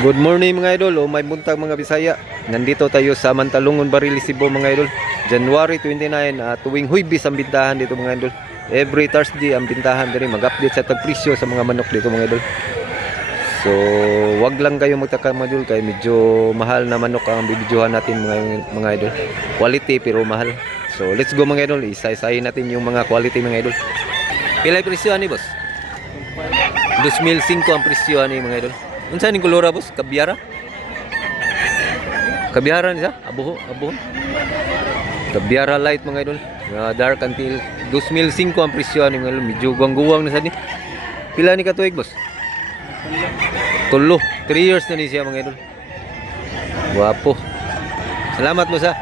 Good morning mga idol, o may buntag mga Bisaya. Nandito tayo sa Mantalungon, Barili, Cebu mga idol. January 29, tuwing Huwebes ang bintahan dito mga idol. Every Thursday ang bintahan dito, mag-update sa tagpresyo sa mga manok dito mga idol. So, wag lang kayo magtaka mga idol, kaya medyo mahal na manok ang bibidyohan natin mga idol. Quality pero mahal. So, let's go mga idol, isa-isahin natin yung mga quality mga idol. Pilay presyo ani boss? 2005 ang presyo ani mga idol. Unsa ning kolora boss? Kabyara? Kabyara ni sa? Abuho. Kabyara light mga idol. Dark until 2005 ang presyo ni mga idol. Medyo guwang-guwang na sa ni. Pila ni katuig boss? 3 years na ni siya mga idol. Guwapo. Salamat mo sa.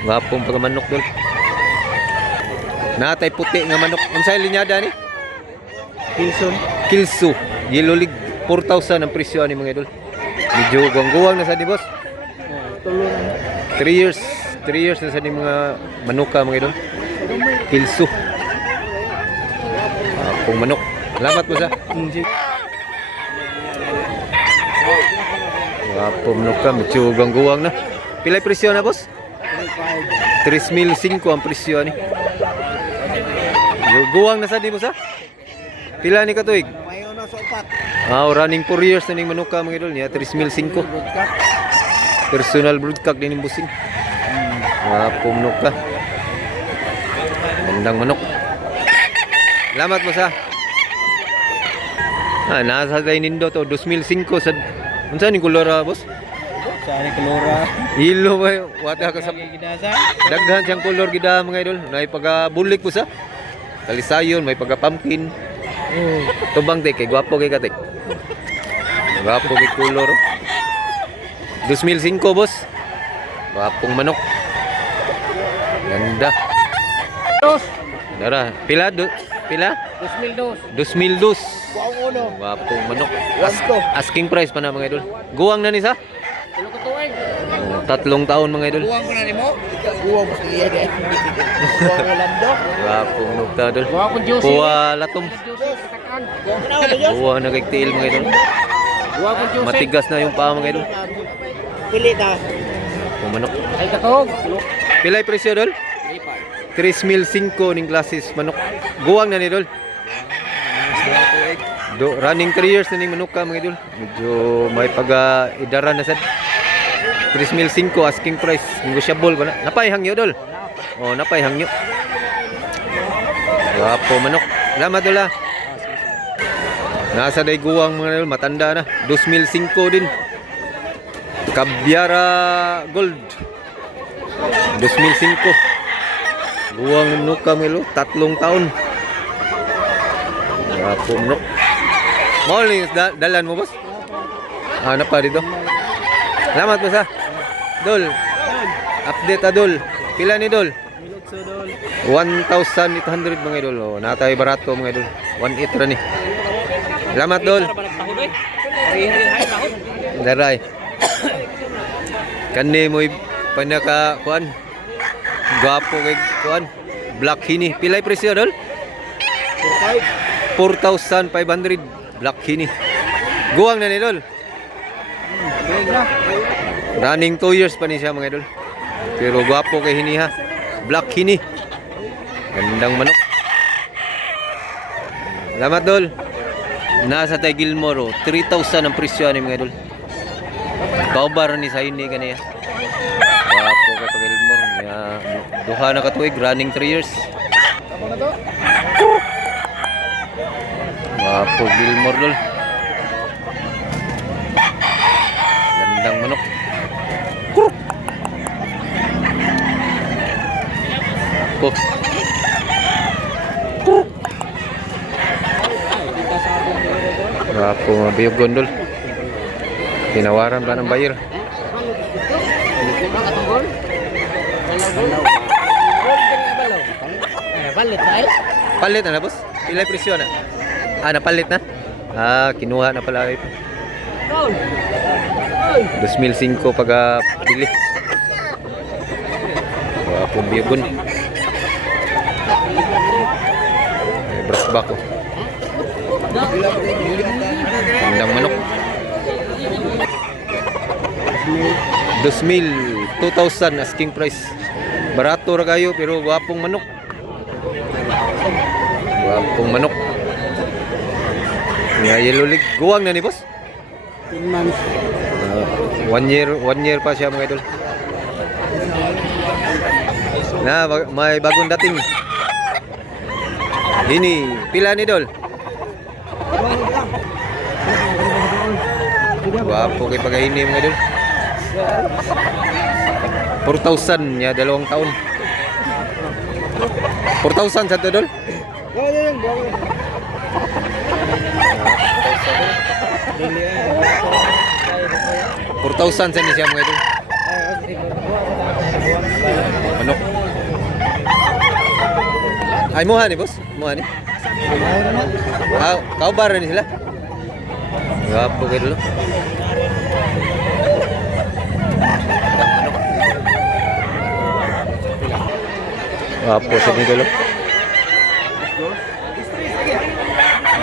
Guwapong pagmanok dol. Natay puti nga manok. Unsa linyada ni? Kilso. Yellow League. 4,000 ang presyo ni mga idol. Medyo guwang-guwang na sa di boss. 3 years na sa di mga manuka mga idol. Kilso. Kung manok. Salamat mo sa. Pong manuka, medyo guwang-guwang na. Pilay presyo na boss? 3,500 ang presyo ni. Guwang na sa di boss ha? Pila ni katuig? Running 4 years na ning manuka mga idol niya, 3,500. Personal broodcock din yung busing. Pumnok ka. Gandang manok. Salamat mo sa. Nasa tayo nindo to, 2,500 sa. Unsa ning kolora boss? Saan yung kolora? Hilo ba? Wata ka sa. Daghan siyang kolor gida mga idol. May pagka-bulik po sa. Kalisayon, may pagka-pumpkin. Tubang tek, gwapo kay katek. Gwapo kay kolor. 2,500 boss. Gwapong manok. Ganda. Dara, pila? Pila? 2,200. Gwapong manok. Asking price pa na mga idol. Guwang na ni sa? 3 taon mga idol. Buwang ko na ni mo? Buwang mo siya din. Buwang mo lando? Gwapong nukta idol. Buwang ko juicy. Puwa latom. Buwa na kay tiil mga idol. Buwang ko juicy. Matigas na yung paa mga idol. Pili ta. Manok. Ay katog. Pilay presyo idol? 3,500 ning klasis manok. Guwang na ni idol. Running 3 years na ning manok ka mga idol. Medyo may pag-idaran na sad. 3,500 asking price. Negotiable ba na? Napay hangyo idol. Napay hangyo. Wapo manok. Salamat idol ha. Nasa day guwang mga idol, matanda na. 2,500 din. Kabyara Gold. 2,500. Guwang nuka mga idol, 3 taon. Wapo manok. Mall ni dalan mo boss? Ano pa dito? Salamat boss ha. Dol. Update adol. Pila ni dol? 1,800 mga idol. Natay barato mga idol. 1,800 ra ni. Salamat dol. Daray. Kani mo panaka kuan. Gwapo kay kuan. Black Hini. Pilay presyo dol? 4,500 Black Hini. Guwang na ni dol. Running 2 years pa ni siya mga idol. Pero gwapo kay Hini ha. Black Hini. Gandang manok. Salamat dol. Nasa tay Gilmore 3,000 ang presyo ni mga idol. Kaubar ni sa Hini kaniya. Gwapo kay pa Gilmore. Duha na katuig, running 3 years. Gwapo Gilmore dol. Gandang manok. Gwapo mga biyog gondol. Tinawaran ba ng buyer? Palit na boss? Pilay presyo na? Napalit na? Kinuha na pala ito. 2,500 pag bili. Gwapong biyagon. Brass back ko. Gandang manok. 2,000 asking price. Barato ra kayo pero gwapong manok. Gwapong manok. Nga yellow leg. Guwang na ni boss? 10 months. 1 year pa siya mga idol. Na may bagong dating. Ini pila ni Dol? Wapo kay pagahini mga idol. 4,000 ya 2 taon. 4,000 sa to Dol? 4,000 sa ni siya mga idol. Manok. Ay muha ni boss? Muha ni? Kau bar ni sila? Wapo kay dulu. Wapo sa ni dulu.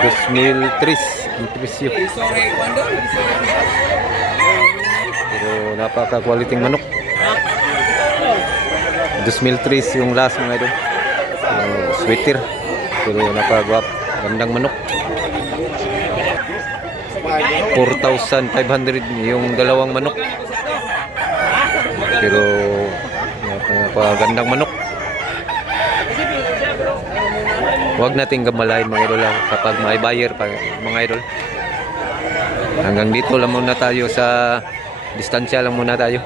2,003 ang presyo. Pero napaka-quality manok. 2,003 yung last mga idol. Sweater. Pero napagwap. Gandang manok. 4,500 yung dalawang manok. Pero napagandang manok. Huwag nating gamalain mga idol kapag may buyer pa mga idol. Hanggang dito lang muna tayo sa distansya lang muna tayo.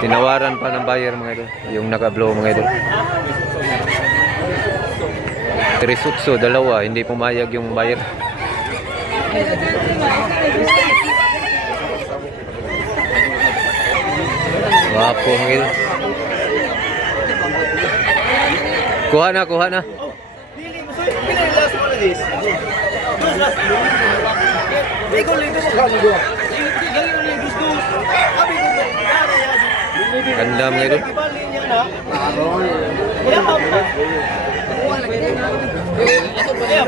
Tinawaran pa ng buyer mga idol, yung naka-blow mga idol. 3,800, dalawa, hindi pumayag yung buyer. Wapo mga idol. Kuha na, kuha na. Ganda mga idol.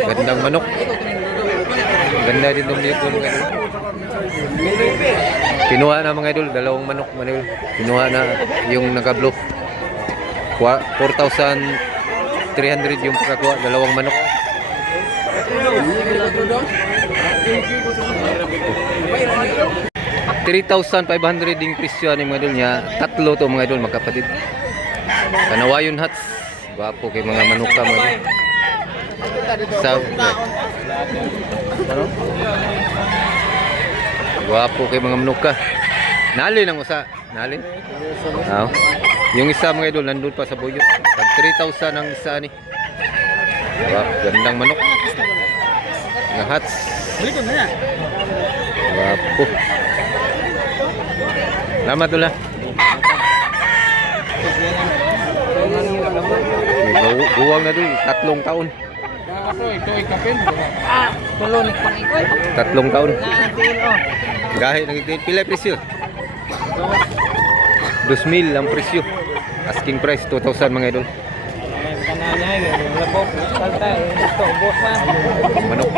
Gandang manok. Ganda din itong dito mga idol. Kinuha na mga idol, dalawang manok mga idol. Kinuha na yung naka-blow. 4,300 yung pagkakuha, dalawang manok. 3,500 ding presyo ni mga idol niya. Tatlo to mga idol magkapatid. Kanawayon hats. Bapo kay mga manok ka mga idol. Guwapo kay mga manok ka. Nalin ang usa. Nalin. Yung isa mga idol nandun pa sa buyo. Pag 3,000 ang isa ni. Gandang manok. Nga hats. Guwapo. Salamat tula. Guwang na dun, 3 taon. 3 taon. Gahe nagigit pila presyo? 2,000 ang presyo. Asking price 2,000 mga idol. Manok.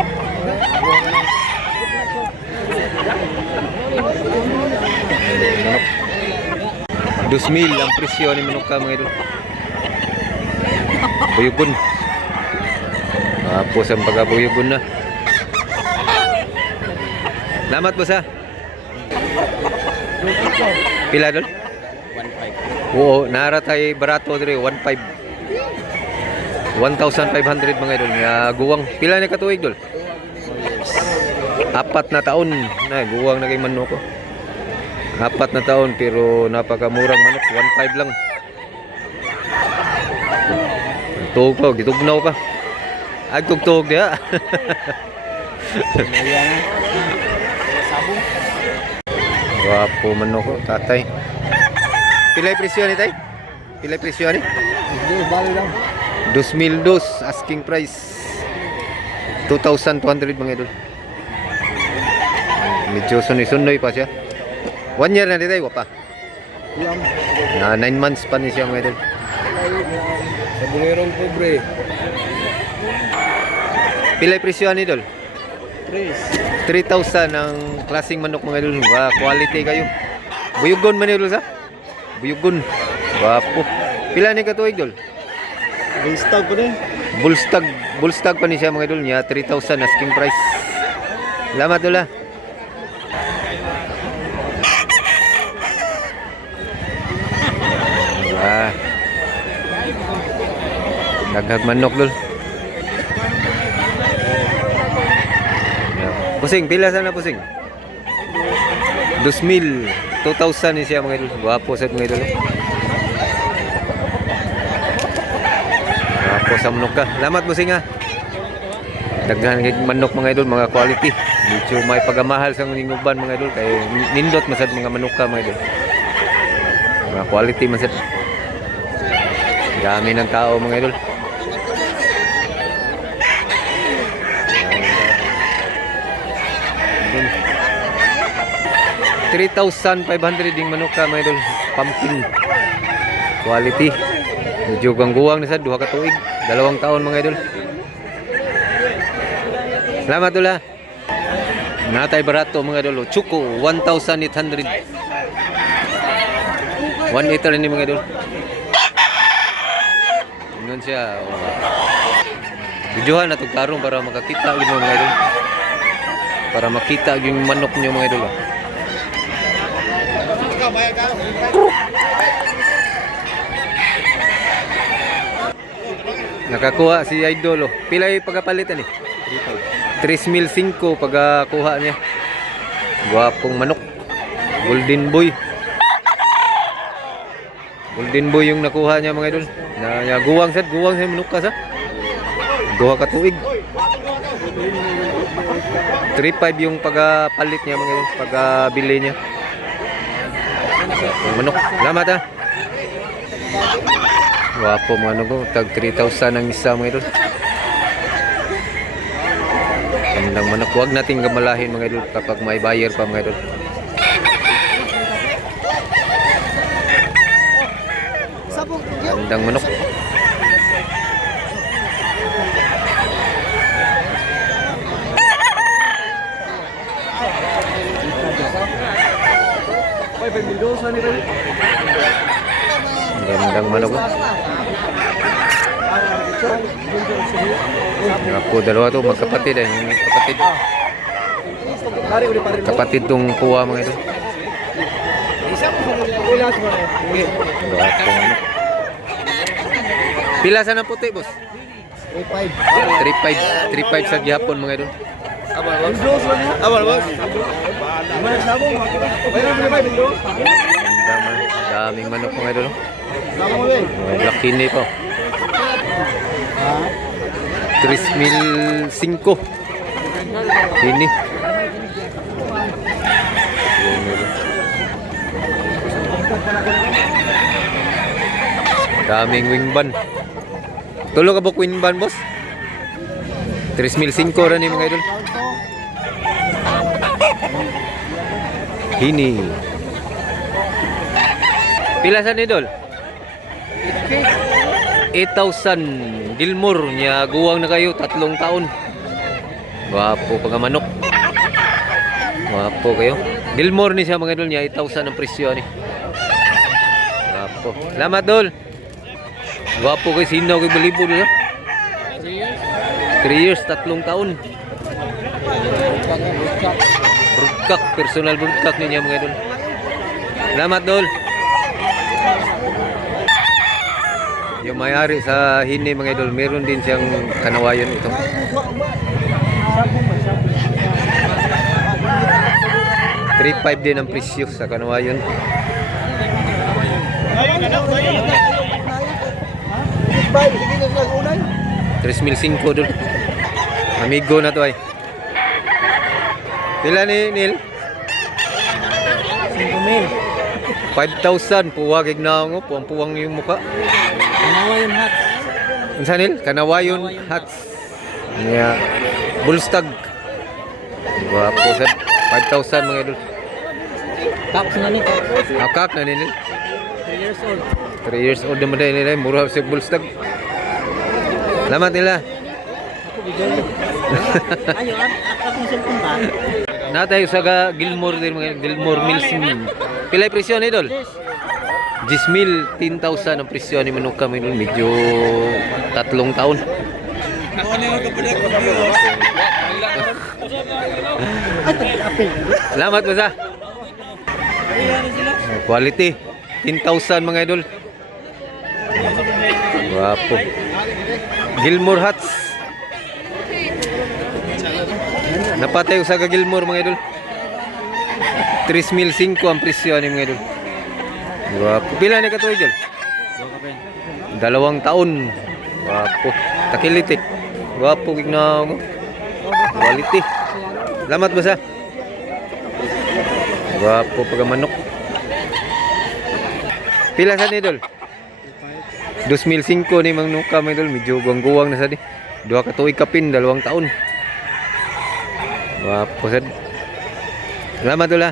2,000 ang presyo ni manok ka mga idol. Buyugon. Tapos ang pagkabuyugon na. Salamat boss ha. Pila dol? 1,500. Oo, naratay barato dire 1,500. 1,500 mga idol. Nga guwang. Pila ni katuig dol? 4 na taon na guwang na kay manok ko. 4 na taon pero napakamurang manok, 1,500 lang. Tugtog pa, gitugnaw pa. Ay tugtog dia. Guwapo manok ko, tatay. Pilay presyo ni tay? Pilay presyo ni? 2,002 asking price. 2,200 mga idol. Medyo sunoy-sunoy pa siya. 1 year na dito, wapa. 9 months pa ni siya mga idol. Sabungerong pobre. Pilay presyo ni idol? Tres. 3,000 ang klaseng manok mga idol. Quality kayo. Buyugon man idol sa? Buyugon. Wapo. Pila ni katuig idol? Bullstag pa din. Bullstag pa ni siya mga idol niya. 3,000 asking price. Salamat idol ah. Daghag manok dul. Pusing, pila sana pusing? 2,000, 2,000 ni siya mga idol. Guwapo sa mga idol. Guwapo sa manok ka. Salamat pusing ha. Daghan kay manok mga idol, mga quality. Medyo may pagamahal sa nguban mga idol kay nindot masad mga manok ka mga idol. Mga quality masad. Dami ng tao mga idol. 3,500 ding manok ka mga idol. Pumpkin quality. Medyo gangguwang na sad, 2 ka tuig, 2 taon mga idol. Salamat dula. Natay barato mga idol. Chuko 1,800. 1,800 ni mga idol. Ingon siya. Videohan na itong karong para makakita ulit mga idol. Para makita yung manok nyo mga idol. Nakakuha si Idol. Pila yung pagkapalitan eh? 3,500 pagkakuha niya. Guwapong manok. Golden boy. Golden boy yung nakuha niya mga idol. Na guwang sa manok ka sa. 2 ka tuig. 3,500 yung pagkapalit niya mga idol. Pagkabili niya. Manok. Salamat ha. Wapo mga ano ko. Tag 3,000 ang isa mga idol. Gandang manok. Huwag nating gamalahin mga idol kapag may buyer pa mga idol. Gandang manok. Gandang manok. Ako dalawa to magkapatid eh. Yung kapatid. Kapatid tong kuha mga ito. Pila sa ng puti boss? 3,500. 3,500 sa gihapon mga ito. Daming manok mga idol. Black kidney po. 3,500. Ini. Daming wingban. Tulo ka buk wingban boss? 3,500 ra ni mga idol. Ini. Pila sa idol? 8,000. Gilmore niya guwang na kayo 3 taon. Wapo pag manok. Wapo kayo. Gilmore ni siya mga idol niya 8,000 ang presyo ni. Wapo. Salamat dol. Wapo kay sinaw kay balibo dito. 3 years 3 taon. Broodcock, personal broodcock niya mga idol. Salamat dol. Yung may-ari sa hini mga idol, meron din siyang kanawayon ito. 3,500 din ang presyo sa kanawayon. 3,500 dul. Amigo na to ay. Pila ni Nil? 5,000 puwag ignaong po, puwang yung muka. Kanawayon hats. Unsa Nil? Kanawayon hats. Niya Bullstag. Wapo sa 5,000 mga idol. Kap na ni. Akak na Nil. 3 years old. 3 years old naman dahil nila. Mura sa Bullstag. Salamat nila. Natay sa Gilmore din mga Gilmore Mills. Pilay presyon idol? 10,000, 10,000 ang presyon ni manok kami idol. Medyo 3 taon. Salamat mo sa. Quality 10,000 mga idol. Wapo. Gilmore Huts. Napatay sa Gilmore mga idol. 3,500 ang presyo ni mga idol. Wapo. Pila ni katuig idol? 2 taon. Wapo. Takilitik. Wapo gigna. Quality. Salamat ba sa? Wapo pagamanok. Pila sa ni idol? 2,500 ni mang nuka mga idol. Medyo guwang-guwang na sa di. 2 katuig kapin, 2 taon. Wapo sad. Salamat tula.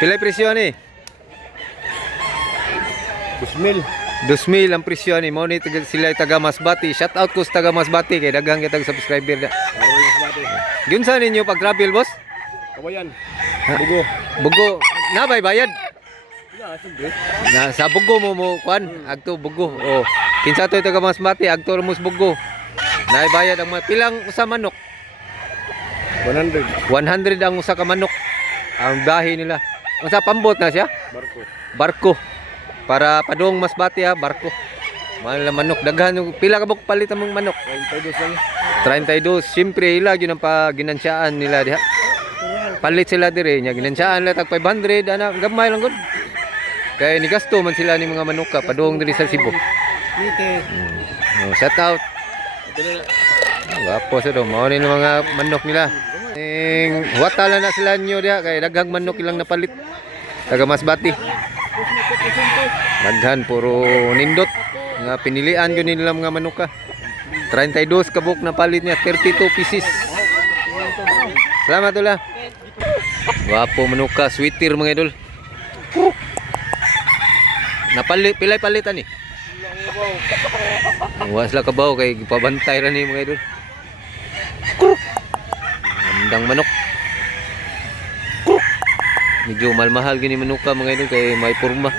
Pila presyo ni? 2,000. 2,000 ang presyo ni. Mo ni sila taga Masbati. Shout out ko sa taga Masbati kay daghang kitag subscriber na. Ginsa ninyo pag travel boss? Kabayan. Bugo. Bugo na bayad. Na sa Bugo mo kuan agto Bugo. Oh. Kinsa to taga Masbati agto mus Bugo. Na bayad ang pilang usa manok. 100. 100 ang usa ka manok. Ang bahay nila. Unsa pambot na siya? Barko. Barko. Para padung Masbati ha, barko. Mahal na manok. Daghan yung pila ka buk palit ang manok. 32 lang. 32. Siyempre ila yun ang paginansyaan nila diha. Palit sila dire nya ginansyaan la tag 500 ana gamay lang gud. Kaya ni gasto man sila ni mga manok ka padung diri sa Cebu. Shout out. Wapo sa do mao ni mga manok nila. Watala na sila nyo diha kay daghang manok ilang napalit. Taga Masbati. Daghan puro nindot nga pinilian gyud nila mga manok ka. 32 kabuk na palit niya 32 pieces. Salamat ula. Wapo manok ka sweeter mga idol. Napalit pilay palitan ni. Was la kabaw kay gipabantay ra ni mga idol. Andang manok. Medyo mahal gini manok ka mga idol kay may porma.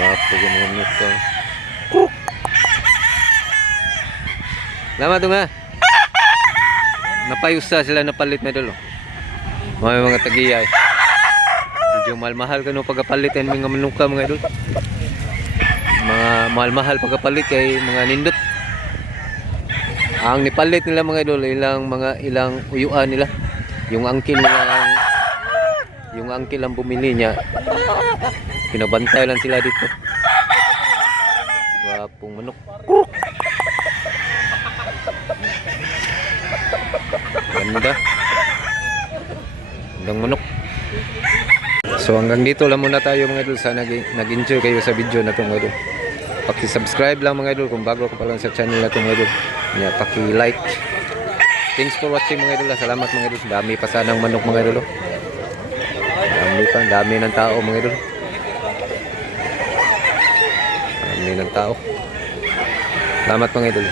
Wapo gini manok ka. Salamat nga. Napayusa sila napalit mga idol. May mga tagiyay. Medyo mahal kano pagapalitan mga manok ka mga idol. Mga mahal pagkapalit kay mga nindot. Ang nipalit nila mga idol ilang uyuan nila. Yung angkin ang bumili niya. Pinabantay lang sila dito. Wapong manok. Ganda. Gandang manok. So hanggang dito lang muna tayo mga idol. Sana nag-enjoy kayo sa video na ito mga idol. Paki-subscribe lang mga idol kung bago ka pa lang sa channel na ito mga idol. Paki-like. Thanks for watching mga idol. Salamat mga idol. Dami pa sanang manok mga idol. Dami ng tao mga idol. Dami ng tao. Salamat mga idol.